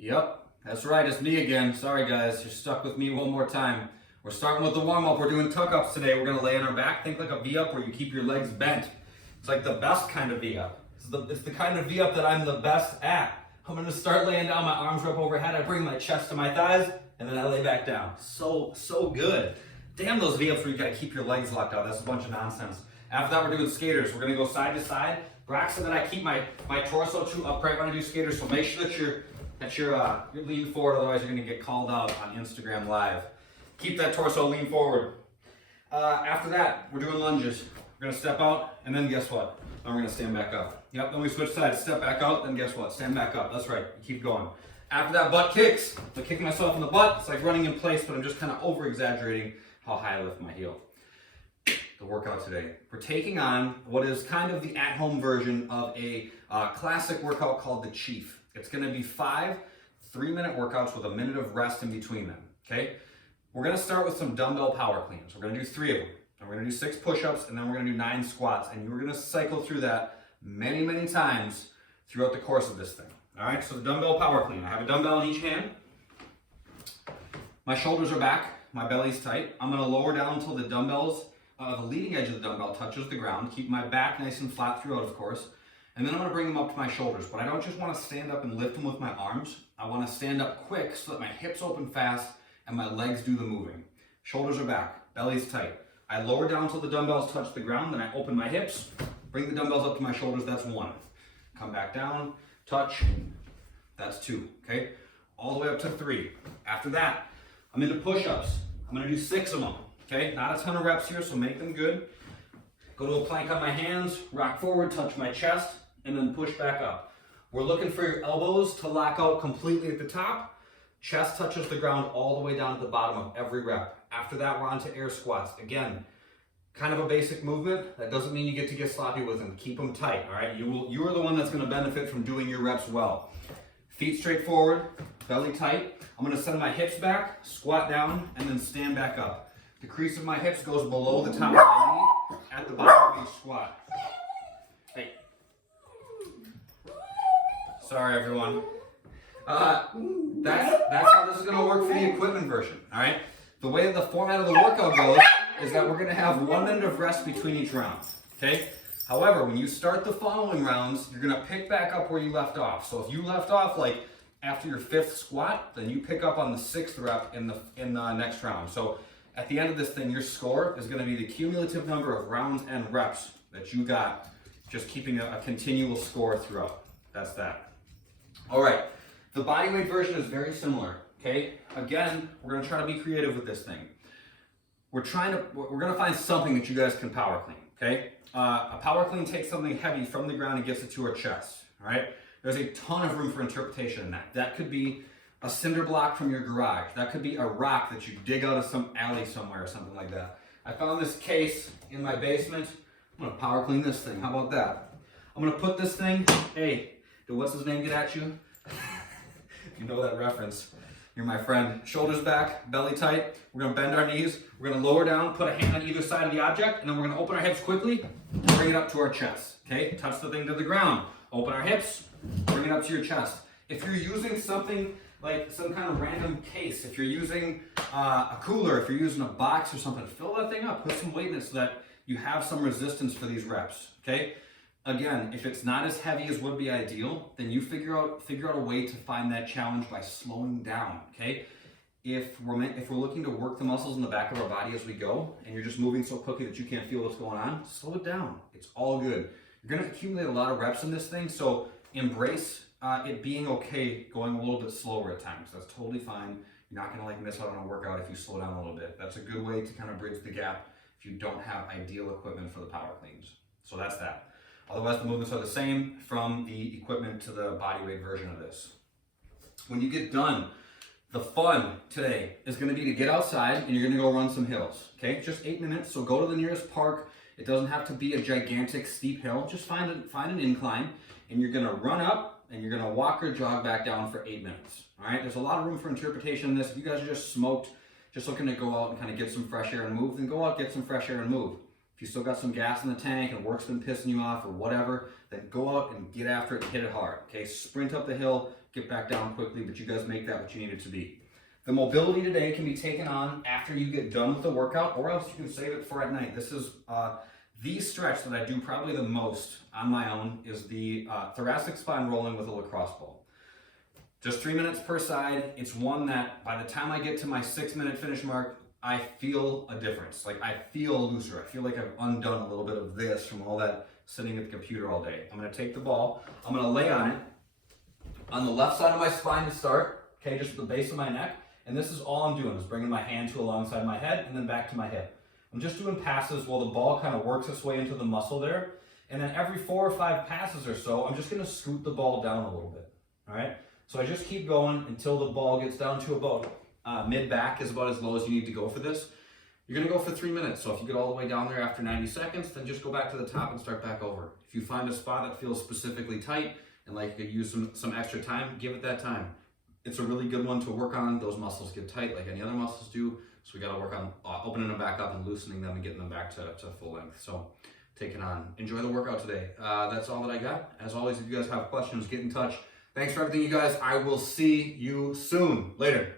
Yep, that's right, it's me again. Sorry guys, you're stuck with me one more time. We're starting with the warm-up. We're doing tuck-ups today. We're gonna lay on our back. Think like a V-up where you keep your legs bent. It's like the best kind of V-up. It's the kind of V-up that I'm the best at. I'm gonna start laying down, my arms are up overhead. I bring my chest to my thighs, and then I lay back down. So good. Damn those V-ups where you gotta keep your legs locked out. That's a bunch of nonsense. After that, we're doing skaters. We're gonna go side to side. Braxton, that I keep my torso too upright when I do skaters, so make sure that you're leaning forward, otherwise you're gonna get called out on Instagram Live. Keep that torso lean forward. After that, we're doing lunges. We're gonna step out, and then guess what? Then we're gonna stand back up. Yep, then we switch sides, step back out, then guess what? Stand back up, that's right, keep going. After that, butt kicks. I kick myself in the butt. It's like running in place, but I'm just kind of over-exaggerating how high I lift my heel. The workout today. We're taking on what is kind of the at-home version of a classic workout called the Chief. It's gonna be 5 3-minute workouts with a minute of rest in between them, okay? We're gonna start with some dumbbell power cleans. We're gonna do 3 of them. And we're gonna do 6 push-ups, and then we're gonna do 9 squats. And you're gonna cycle through that many, many times throughout the course of this thing. All right, so the dumbbell power clean. I have a dumbbell in each hand. My shoulders are back, my belly's tight. I'm gonna lower down until the dumbbells, the leading edge of the dumbbell touches the ground. Keep my back nice and flat throughout, of course. And then I'm gonna bring them up to my shoulders, but I don't just wanna stand up and lift them with my arms. I wanna stand up quick so that my hips open fast and my legs do the moving. Shoulders are back, belly's tight. I lower down until the dumbbells touch the ground, then I open my hips, bring the dumbbells up to my shoulders, that's 1. Come back down, touch, that's 2, okay? All the way up to 3. After that, I'm into push-ups. I'm gonna do 6 of them, okay? Not a ton of reps here, so make them good. Go to a plank on my hands, rock forward, touch my chest, and then push back up. We're looking for your elbows to lock out completely at the top. Chest touches the ground all the way down to the bottom of every rep. After that, we're on to air squats. Again, kind of a basic movement. That doesn't mean you get to get sloppy with them. Keep them tight, all right? You are the one that's gonna benefit from doing your reps well. Feet straight forward, belly tight. I'm gonna send my hips back, squat down, and then stand back up. The crease of my hips goes below the top of my knee at the bottom of each squat. Hey. Sorry, everyone. That's how this is gonna work for the equipment version, all right? The way the format of the workout goes is that we're gonna have 1 minute of rest between each round, okay? However, when you start the following rounds, you're gonna pick back up where you left off. So if you left off like after your 5th squat, then you pick up on the 6th rep in the next round. So at the end of this thing, your score is gonna be the cumulative number of rounds and reps that you got, just keeping a continual score throughout. That's that. All right, the bodyweight version is very similar, okay? Again, we're gonna try to be creative with this thing. We're gonna find something that you guys can power clean, okay? A power clean takes something heavy from the ground and gets it to our chest, all right? There's a ton of room for interpretation in that. That could be a cinder block from your garage. That could be a rock that you dig out of some alley somewhere or something like that. I found this case in my basement. I'm gonna power clean this thing. How about that? I'm gonna put this thing, hey, did what's his name get at you? You know that reference. You're my friend. Shoulders back, belly tight. We're gonna bend our knees. We're gonna lower down, put a hand on either side of the object, and then we're gonna open our hips quickly, bring it up to our chest, okay? Touch the thing to the ground. Open our hips, bring it up to your chest. If you're using something like some kind of random case, if you're using a cooler, if you're using a box or something, fill that thing up, put some weight in it so that you have some resistance for these reps, okay? Again, if it's not as heavy as would be ideal, then you figure out a way to find that challenge by slowing down, okay? If we're looking to work the muscles in the back of our body as we go, and you're just moving so quickly that you can't feel what's going on, slow it down. It's all good. You're gonna accumulate a lot of reps in this thing, so embrace it being okay going a little bit slower at times. That's totally fine. You're not gonna miss out on a workout if you slow down a little bit. That's a good way to kind of bridge the gap if you don't have ideal equipment for the power cleans. So that's that. Otherwise, the movements are the same from the equipment to the bodyweight version of this. When you get done, the fun today is gonna be to get outside and you're gonna go run some hills, okay? Just 8 minutes, so go to the nearest park. It doesn't have to be a gigantic steep hill. Just find an incline and you're gonna run up and you're gonna walk or jog back down for 8 minutes, all right? There's a lot of room for interpretation in this. If you guys are just smoked, just looking to go out and kind of get some fresh air and move, then go out, get some fresh air and move. If you still got some gas in the tank and work's been pissing you off or whatever, then go out and get after it and hit it hard, okay? Sprint up the hill, get back down quickly, but you guys make that what you need it to be. The mobility today can be taken on after you get done with the workout, or else you can save it for at night. This is the stretch that I do probably the most on my own is the thoracic spine rolling with a lacrosse ball. Just 3 minutes per side. It's one that by the time I get to my 6-minute finish mark, I feel a difference. Like I feel looser. I feel like I've undone a little bit of this from all that sitting at the computer all day. I'm gonna take the ball, I'm gonna lay on it on the left side of my spine to start, okay, just at the base of my neck. And this is all I'm doing, is bringing my hand to alongside my head and then back to my hip. I'm just doing passes while the ball kind of works its way into the muscle there. And then every 4 or 5 passes or so, I'm just gonna scoot the ball down a little bit, all right? So I just keep going until the ball gets down to about mid-back is about as low as you need to go for this. You're gonna go for 3 minutes. So if you get all the way down there after 90 seconds, then just go back to the top and start back over. If you find a spot that feels specifically tight and like you could use some extra time, give it that time. It's a really good one to work on. Those muscles get tight like any other muscles do. So we gotta work on opening them back up and loosening them and getting them back to full length. So take it on. Enjoy the workout today. That's all that I got. As always, if you guys have questions, get in touch. Thanks for everything, you guys. I will see you soon. Later.